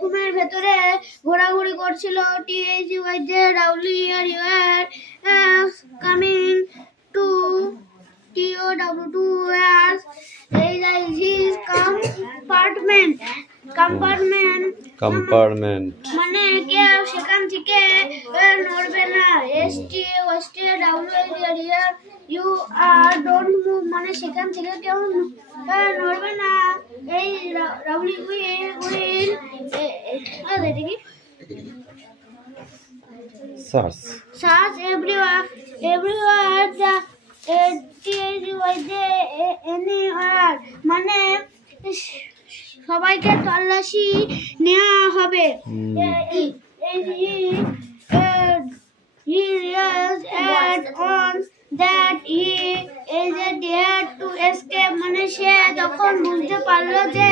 রুমের ভেতরে ঘোরাঘুরি করছিল। THUY coming to TOW2 his compartment মানে কেউ সেখান থেকে নড়বে না। you are don't move মানে সেখান থেকে কেউ নড়বে না। এই search everywhere the anywhere মানে সবাইকে তল্লাশি নেওয়া হবে। He realized on that he is dared to escape মানে সে যখন বুঝতে পারলো যে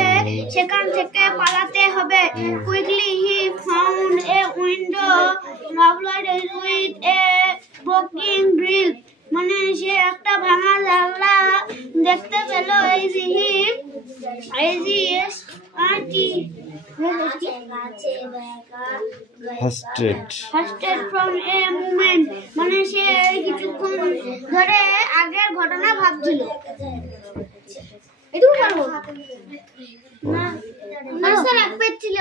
সেখান থেকে পালাতে হবে। Quickly he found a window covered with a broken grill মানে সে একটা ভাঙা জানলা দেখতে পেল। Husted from a moment মানে সে কিছুক্ষণ ধরে আগের ঘটনা ভাবছিল। এটুকু পারবো না স্যার এক পেজ ছিল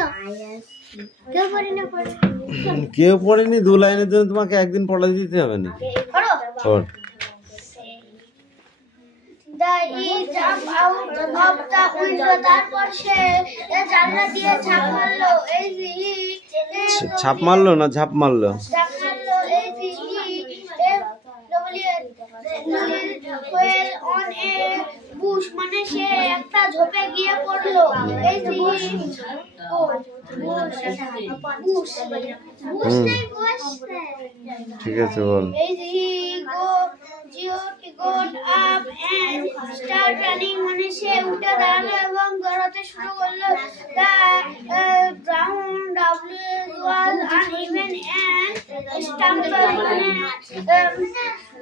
কেউ পড়েনি। 2 লাইনের জন্য তোমাকে একদিন পড়াই দিতে হবে না। তারপর সে জানলা দিয়ে ছাপ মারলো না ঝাঁপ মারলো। মানে সে একটা ঝোপে গিয়ে পড়লো। ঠিক আছে বল। got up and start running মানে সে উঠে দাঁড়ালো এবং দৌড়াতে শুরু করলো। The ground was uneven and stumbled মানে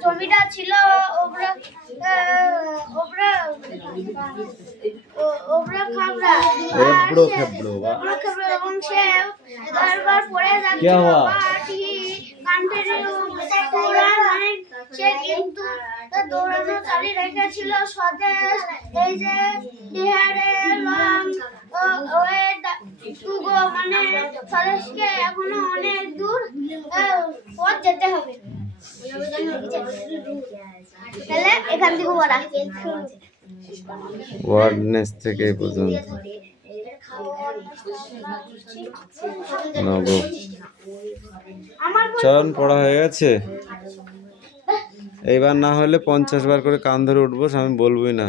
জমিটা ছিল খাবড়া এবং সে বারবার পড়ে যাচ্ছিল। মানে সে কিন্তু দৌড়ানো চালিয়ে রেখেছিল। স্বদেশ এই যে মানে স্বদেশকে এখনো অনেক দূর পথ যেতে হবে। তাহলে এখান থেকে ওয়ার্ডনেস থেকে এই পর্যন্ত চয়ন পড়া হয়ে গেছে। এইবার না হলে 50 বার করে কান ধরে উঠবো, আমি বলবোই না।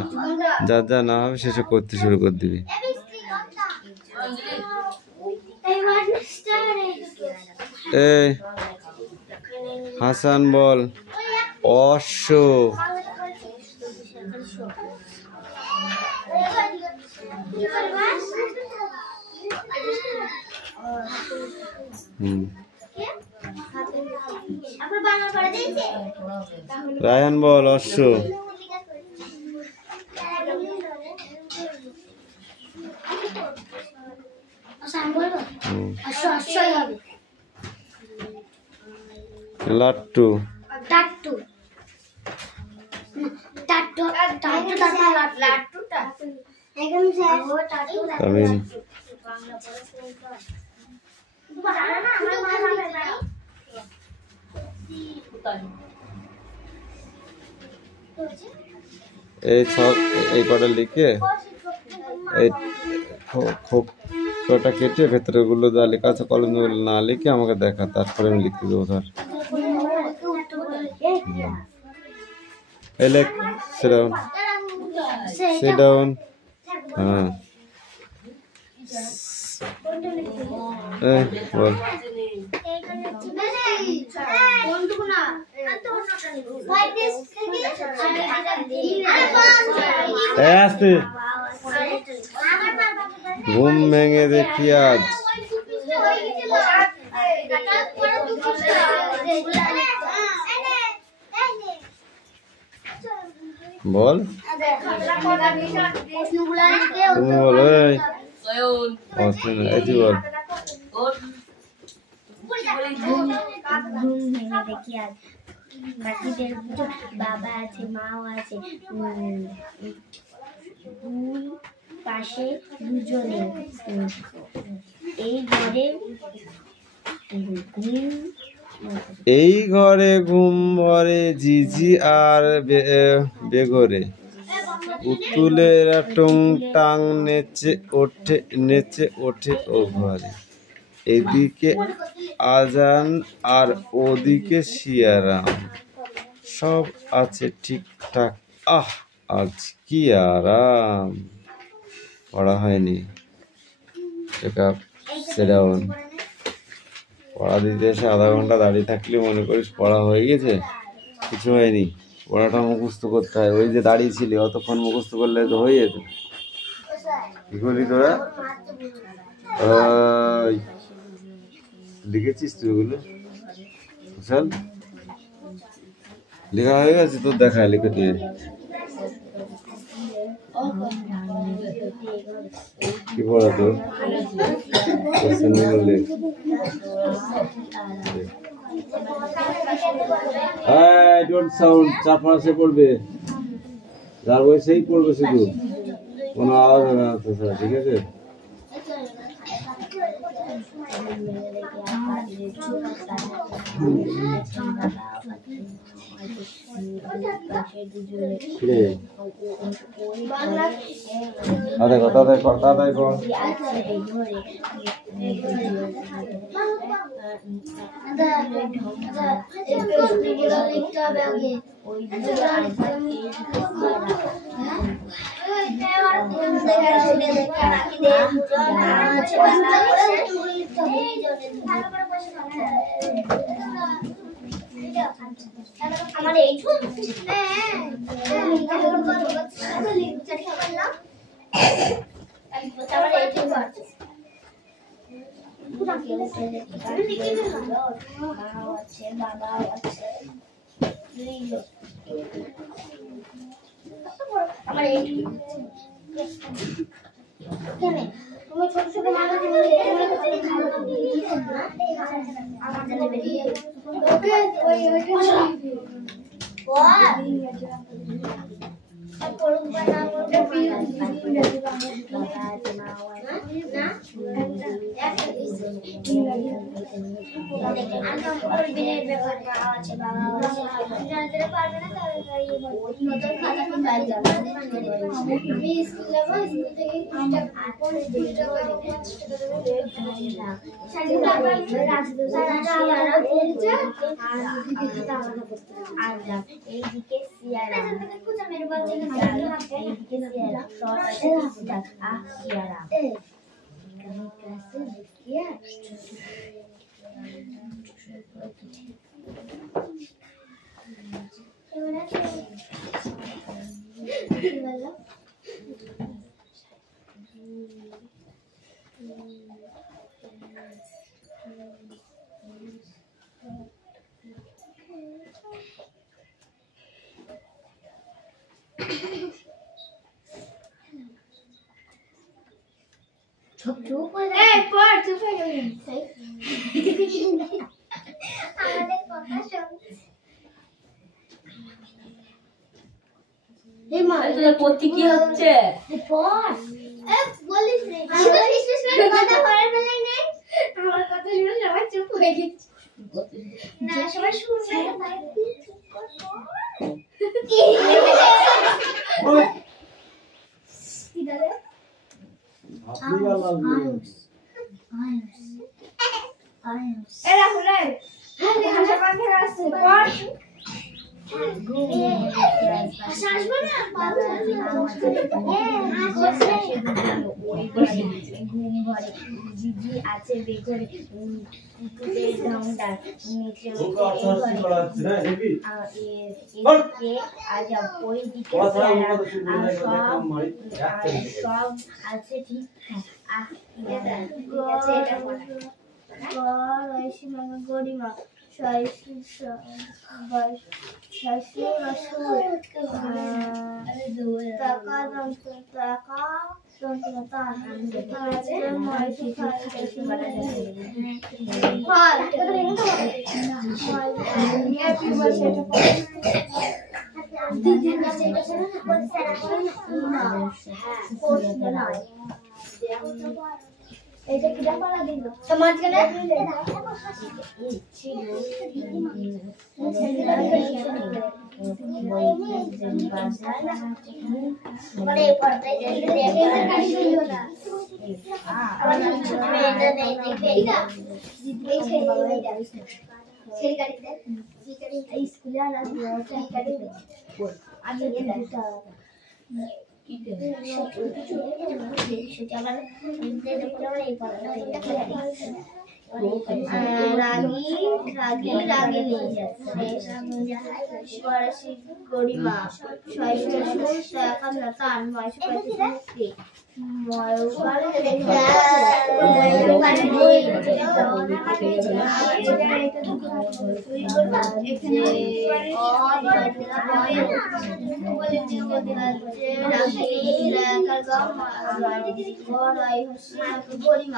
যার যা না হবে সেসব করতে শুরু করে দিবি। এই হাসান বল অশ্ব। রায়হান বল অশ্ব। লাট্টু কামিন এই সব এই কটা লিখে এই কটা কেটে ভেতরে গুলো যা লেখা আছে কলমগুলো না লিখে আমাকে দেখা, তারপরে আমি লিখতে দেবো। ধর এই লেখ sit down হ্যাঁ বল আসতে ঘুম ভেঙে দেখি আজ বল তুমি বলো এই বল ঘুম ভেঙে দেখি আর পাখিদের বাবা আছে, মাও আছে, দুই পাশে দুজনে। এই ঘরে ঘুম ভরে ঝিঝি আর বেঘরে, উতুলেরা টুং টাং নেচে ওঠে ও ঘরে। এদিকে আজান আর ওদিকে শিয়ারাম, সব আছে ঠিকঠাক, আহ আজ কি আরাম। পড়া হয়নি, পড়া দিতে এসে আধা ঘন্টা দাঁড়িয়ে থাকলে মনে করিস পড়া হয়ে গেছে? কিছু হয়নি, পড়াটা মুখস্থ করতে হয়। ওই যে দাঁড়িয়ে ছিলি অতক্ষণ মুখস্থ করলে তো হয়ে যেত। কি করলি তোরা? লিখেছিস তুই ওগুলো? চল, লেখা হয়ে গেছে তোর? দেখা লিখে দিয়ে কি পড়া তোর? ডোন্ট সাউন্ড, চাপা সে পড়বে, যার বই সেই পড়বে, শুধু কোনো আওয়াজ হবে না তো, ঠিক আছে? আমার এই তুমি ছোট ছোট মানুষ এইদিকে সিয়ারা পড়তে কি হচ্ছে? আমার কথা শুনে সবাই চুপ হয়ে গেছে। না সবাই শুনছে ঝিঝি আছে বেঘরে, ঢংডার নিচে ওইদিকে সব আছে ঠিকঠাক। গরিমা টাকা গরিমা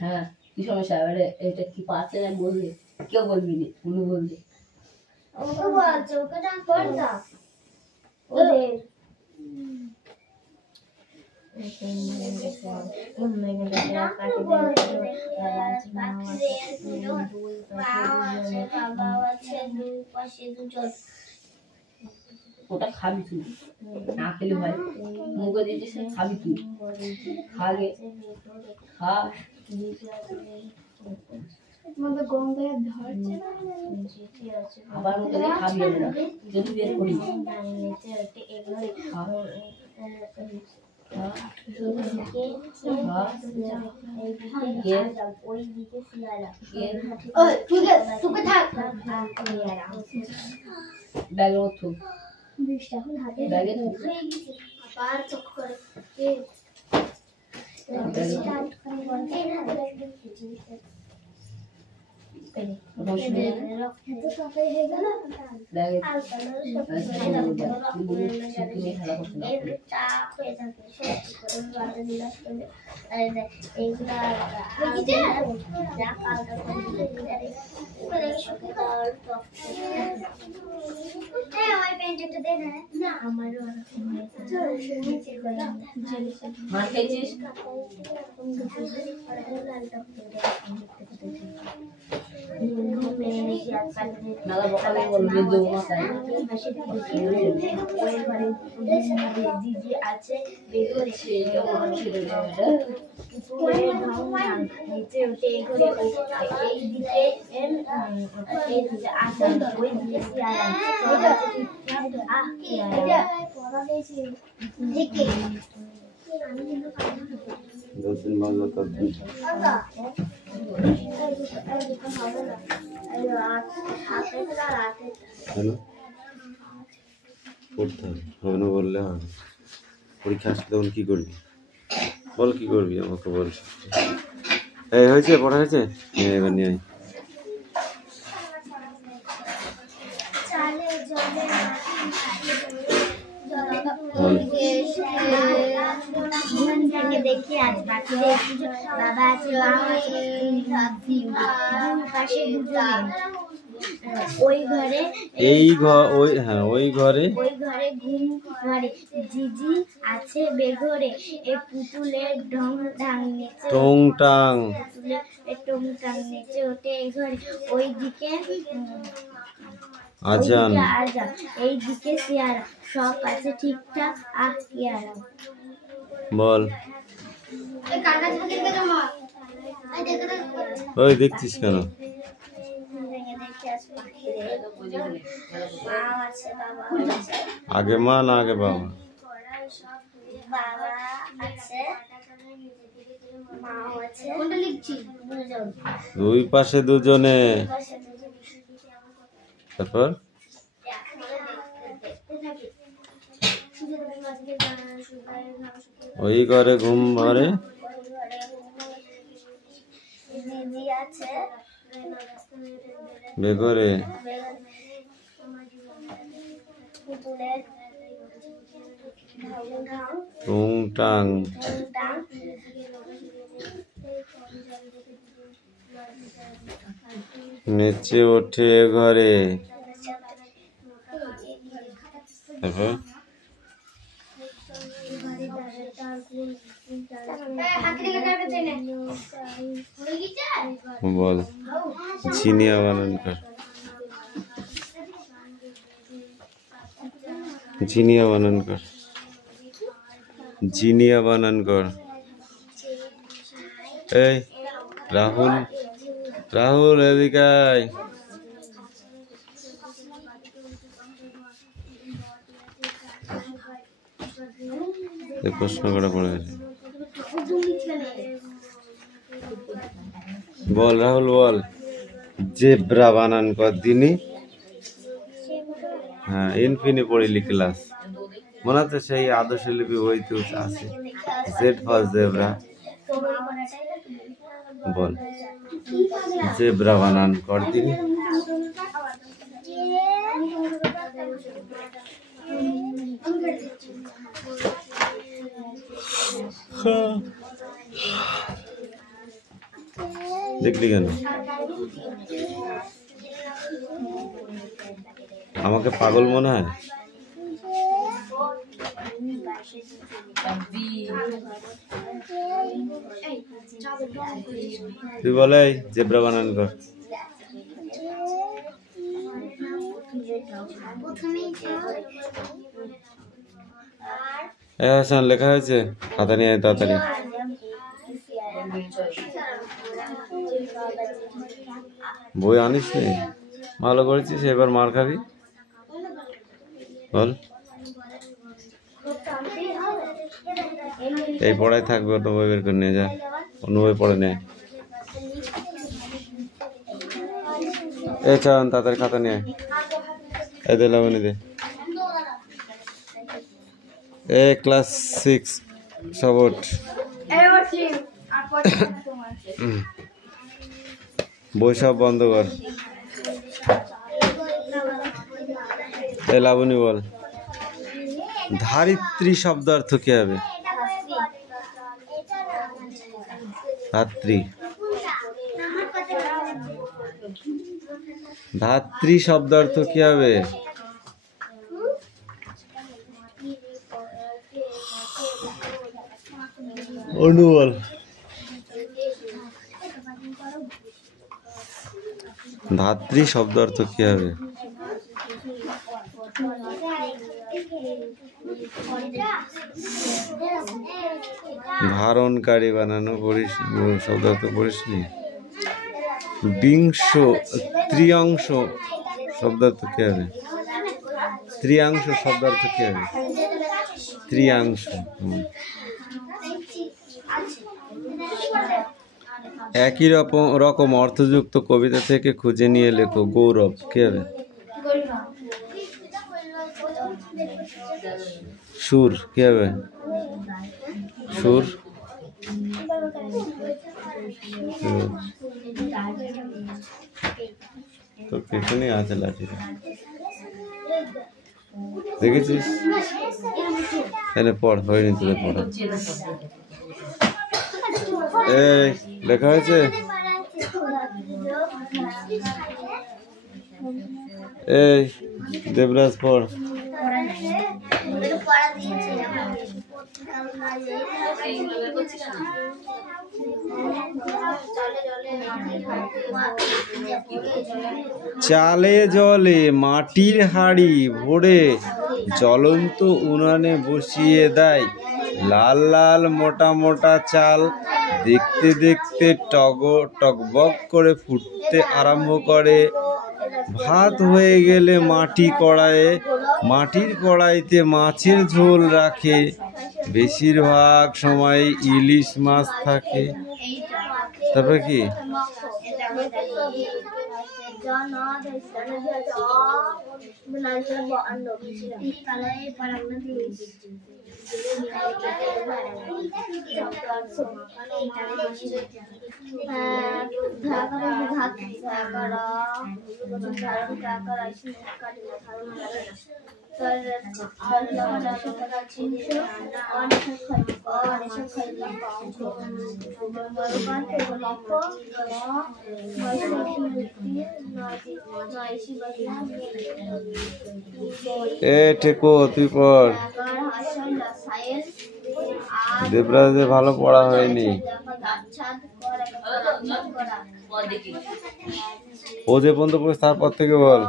হ্যাঁ কি সমস্যা এবারে এটা কি পাচ্ছে না বলবে কেউ বলবি না উনি বলবে ওকে বলছো ওকে ডাক কর দাও ওদের ওটা খাবি তুই না খেলে হয় মুখে দিয়েছিস খাবি তুই খাগে খা আবার মুখে দিয়ে খাবি না যদি বের করি ব্যাগের মতো ব্যাগে মার খেয়েছিস নালা বকালে বলবে দেবো মাথায় আছে পড়তে হবে না বললে হবে পরীক্ষা আসলে তখন কী করবি বল কী করবি আমাকে বলছি এই হয়েছে পড়া হয়েছে এবার নিয়ে আয় চালে জলে দেখি আজ বাকিদের পুজো বাবা আছে মা আছে দুই পাশে দুজনে ওই ঘরে ওই ঘরে ঘুম ঘরে জিজি আছে বেঘরে এ পুতুলের ঢং ঢাং নেচে টং টাং নেচে ওঠে এই ঘরে ওইদিকে আজান এইদিকে সিয়ারা সব আছে ঠিকঠাক ইয়ারা বল ওই দেখছিস কেন আগে মা না আগে বাবা দুই পাশে দুজনে তারপর ওই ঘরে ঘুম ঘরে বেঘরে টুং টাং নেচে ওঠে ঘরে তারপর বল চিনিয়া বানান কর জিনিয়া বানান কর এই রাহুল এদিকে আয় প্রশ্ন করা পড়ে গেছে বল রাহুল বল জেব্রা বানান কর দিনি হ্যাঁ ইনফিনি পড়িলি ক্লাস মনে হচ্ছে সেই আদর্শ লিপি বইতে আছে Z for zebra ball zebra বানান কর দিনি দেখলি কেন আমাকে পাগল মনে হয় তুই বলে জেব্রা বানান কর হাসান লেখা হয়েছে খাতা নিয়ে তাড়াতাড়ি বই আনিস নি ভালো করেছিস এবার মার খাবি বল এই পড়াই থাকবে অন্য বই বের করে নিয়ে যা অন্য বই পড়ে নে এই চান তাড়াতাড়ি খাতা নিয়ে এই দে লাবণী দে এ ক্লাস 6 সবট বই সব বন্ধ কর এই লাবণী বল ধারিত্রী শব্দার্থ কি হবে ধাত্রী ধাত্রী শব্দার্থ কি হবে অনু বল ধাত্রী শব্দার্থ কি হবে ধারণকারী বানানো পড়িস শব্দার্থ পড়িস নি বিংশ ত্রিয়াংশ শব্দার্থ কি হবে ত্রিয়াংশ শব্দার্থ কি হবে ত্রিয়াংশ একই রকম অর্থযুক্ত কবিতা থেকে খুঁজে নিয়ে লেখো গৌরব কি হবে সুর কি হবে সুর তোর পেছনে আছে লাঠিটা দেখেছিস এনে পড় হয়নি তোদের পড়া এই লেখা হয়েছে এই দেবরাজ পড়। চালে জলে মাটির হাঁড়ি ভরে জ্বলন্ত উনানে বসিয়ে দেয় লাল লাল মোটা মোটা চাল। দেখতে দেখতে টকবক করে ফুটতে আরম্ভ করে। ভাত হয়ে গেলে মাটির কড়াইতে মাছের ঝোল রাখে। বেশিরভাগ সময় ইলিশ মাছ থাকে। তারপরে কি এ ঠেকো তুই পড়। দেবরাজে ভালো পড়া হয়নি। ও যে পর্যন্ত পড়ে তারপর থেকে বল।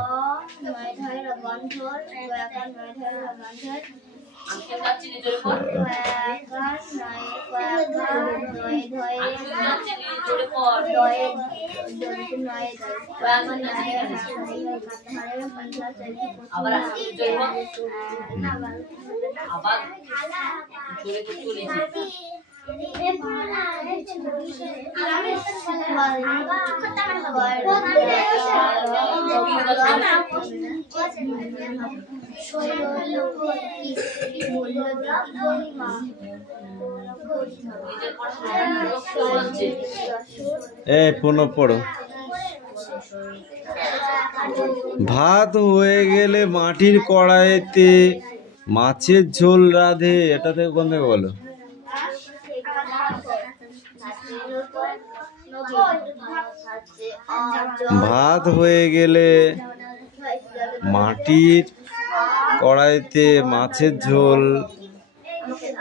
পুনঃ পড়ো। ভাত হয়ে গেলে মাটির কড়াইতে মাছের ঝোল রাঁধে। এটা থেকে কোন থেকে বলো। ভাত হয়ে গেলে মাটির কড়াইতে মাছের ঝোল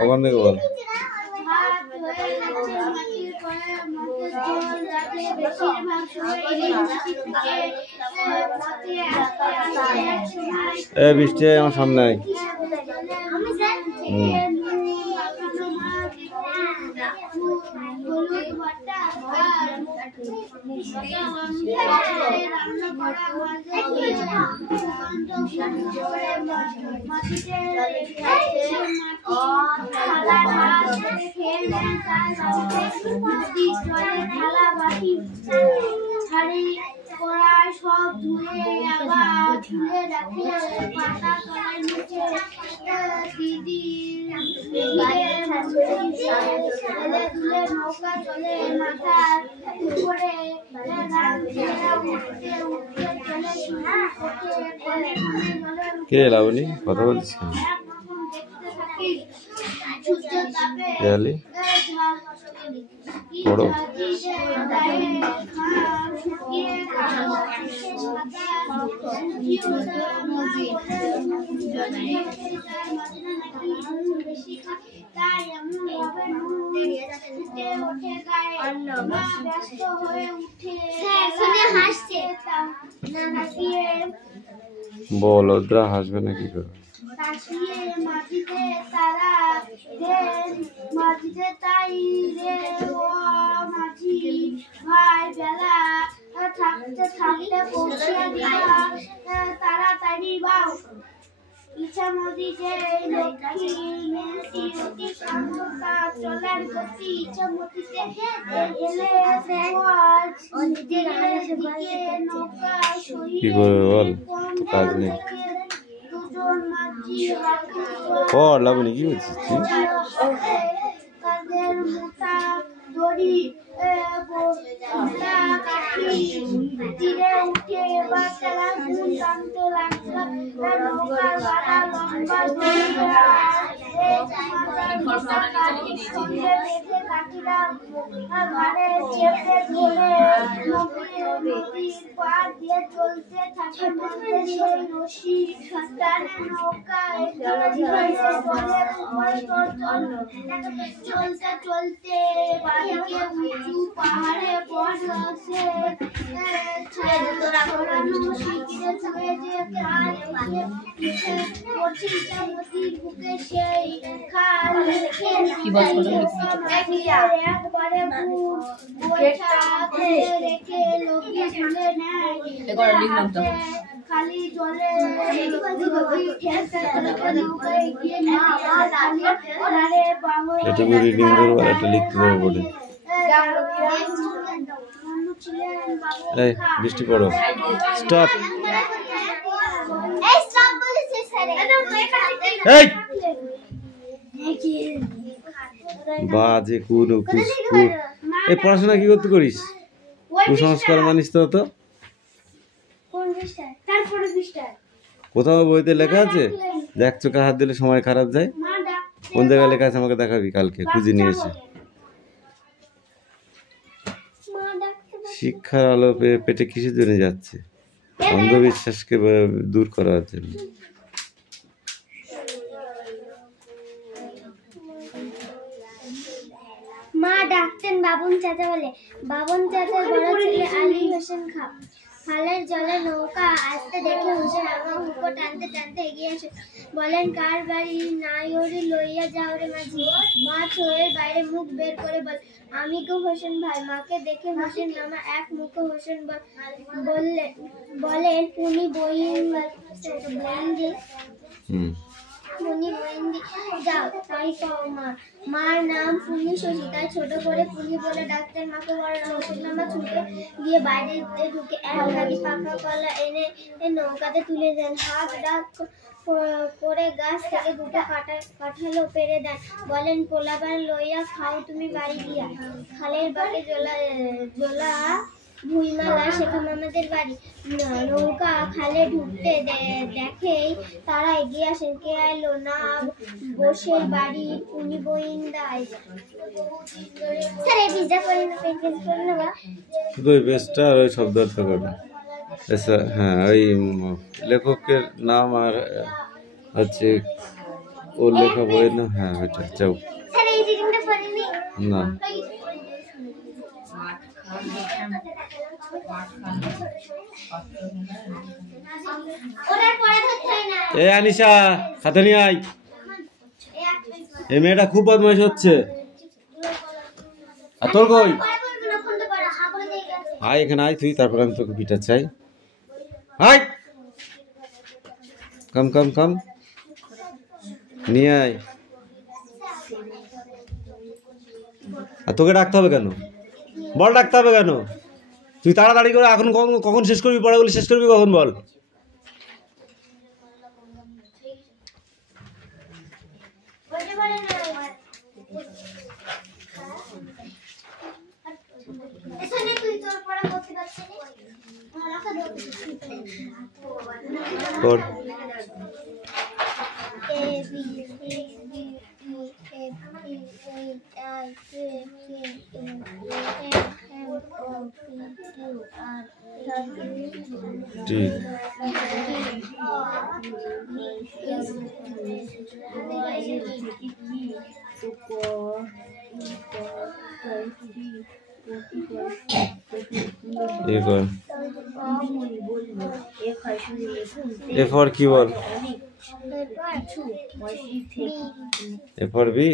ওখান থেকে বল। বৃষ্টি আমার সামনে আয়। সব ধুয়ে আবার ধুয়ে রাখে পাতা কলার নিচে। দিদি নৌকা চলে মাথার উপরে কে লাবণী কথা বলছিস পড়ো। বল ওরা হাসবে না কি করে। মাটিতে তারা মাটিতে তাই রে ও মাঝি ভাই বেলা থাকতে থাকতে পৌঁছে দিবা তাড়াতাড়ি বাউ। ইচ্ছা মোদি যে লক্ষ্মী মেসি অতি সামতা চলার গতি ইচ্ছা মোদিতে এলে দিকে নৌকা কি করবে বল তো কাজ নেই। পড় লাবণী কি বলছিস তুই। কাদের মোটা দড়ি তীরে উঠে এবার তারা গুণ টানতে লাগলো। নৌকার বাড়া লম্বা দড়ি সঙ্গে বেঁধে পাখিরা ঘাড়ে চেপে ধরে নদীর পাড় দিয়ে চলতে থাকে মধ্যে সেই রশি টানে নৌকায় জলের উপরে চলতে চলতে বাড়িকে উঁচু পাহাড়ে পড়লো সে ছড়ানো শিখিরে ছুঁয়ে যে খাল এসে পড়ছে নদীর বুকে সেই খাল একবারে রেখে লোকে তুলে নেয় খালি জলে এটুকু রিডিং করবো আর এটা লিখতে দেবো বোর্ডে। এই বৃষ্টি পড়ো, স্টপ। এই বাজে কুরু কুসকু। এই পড়াশোনা কি করতে করিস? কুসংস্কার মানিস তো? তো কোথাও বইতে লেখা আছে? দেখ চোখে হাত দিলে সময় খারাপ যায়। কোন জায়গায় লেখা আছে আমাকে দেখাবি, কালকে খুঁজে নিয়ে এসে। শিক্ষার আলো পেটে কিসের জন্য যাচ্ছে? অন্ধবিশ্বাসকে দূর করার জন্য। মা ডাকতেন বাবুন চাচা বলে। বাবুন চাচার বড় ছেলে আলী হোসেন খালের জলে নৌকা আসতে দেখে হোসেন আগা হুকো টানতে টানতে এগিয়ে আসে। বলেন, কার বাড়ি? নাইওরি লইয়া যাও রে মাঝি। মা ছোয়ের বাইরে মুখ বের করে বলে, আমি গো হোসেন ভাই। মাকে দেখে হোসেন মামা এক মুখে হোসেন বলেন, পুনি বইন্দি যাও তাই কও মা। মার নাম পুনি শশী, তাই ছোট করে পুনি বলে ডাকতেন মাকে। বড় হোসেন মামা ছুটে গিয়ে বাইরে ঢুকে এক হাড়ি পাকা কলা এনে নৌকাতে তুলে দেন। হাত ডাক করে গাছ থেকে দুটো কাঁঠালো পেরে দেন। বলেন, পোলাবার লইয়া খাও তুমি বাড়ি গিয়া। খালের বাটে জোলা ভুইমালা সেখানে আমাদের বাড়ি। নৌকা খালে ঢুকতে দেখেই তারা এগিয়ে আসেন। কে আইলো না? বসের বাড়ি পুনি বইন্দায়। শুধু ওই বেসটা আর ওই শব্দার্থ করবে। হ্যাঁ, ওই লেখকের নাম আর হচ্ছে ওর লেখা বইয়ের নাম। হ্যাঁ, ওইটা যাও না। এ আনিশা, খাতে নিয়ে আয়। এই মেয়েটা খুব বদমাইশ হচ্ছে। আর তোর কই? আয় এখানে আয় তুই, তারপর আমি তোকে পিটা চাই। আয়, কাম কাম কাম, নিয়ে আয়। আর তোকে ডাকতে হবে কেন? বল, ডাকতে হবে কেন? তুই তাড়াতাড়ি করে এখন কখন শেষ করবি? পড়াগুলি শেষ করবি কখন বল? কর। ঠিক। এ ফর কি বল? A for B.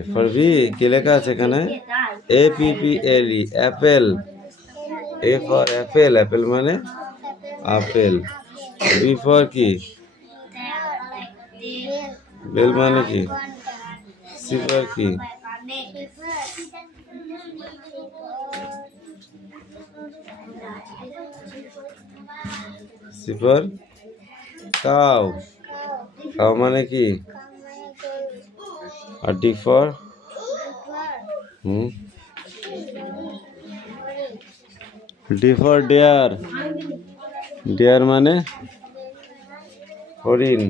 A for B কি লেখা আছে এখানে? APPLE, apple. A for apple, apple মানে আপেল। বি ফর কি? বেল মানে কি? সি ফর কি? C for cow. কাউ মানে কি? আর D for D for deer. Deer মানে হরিণ।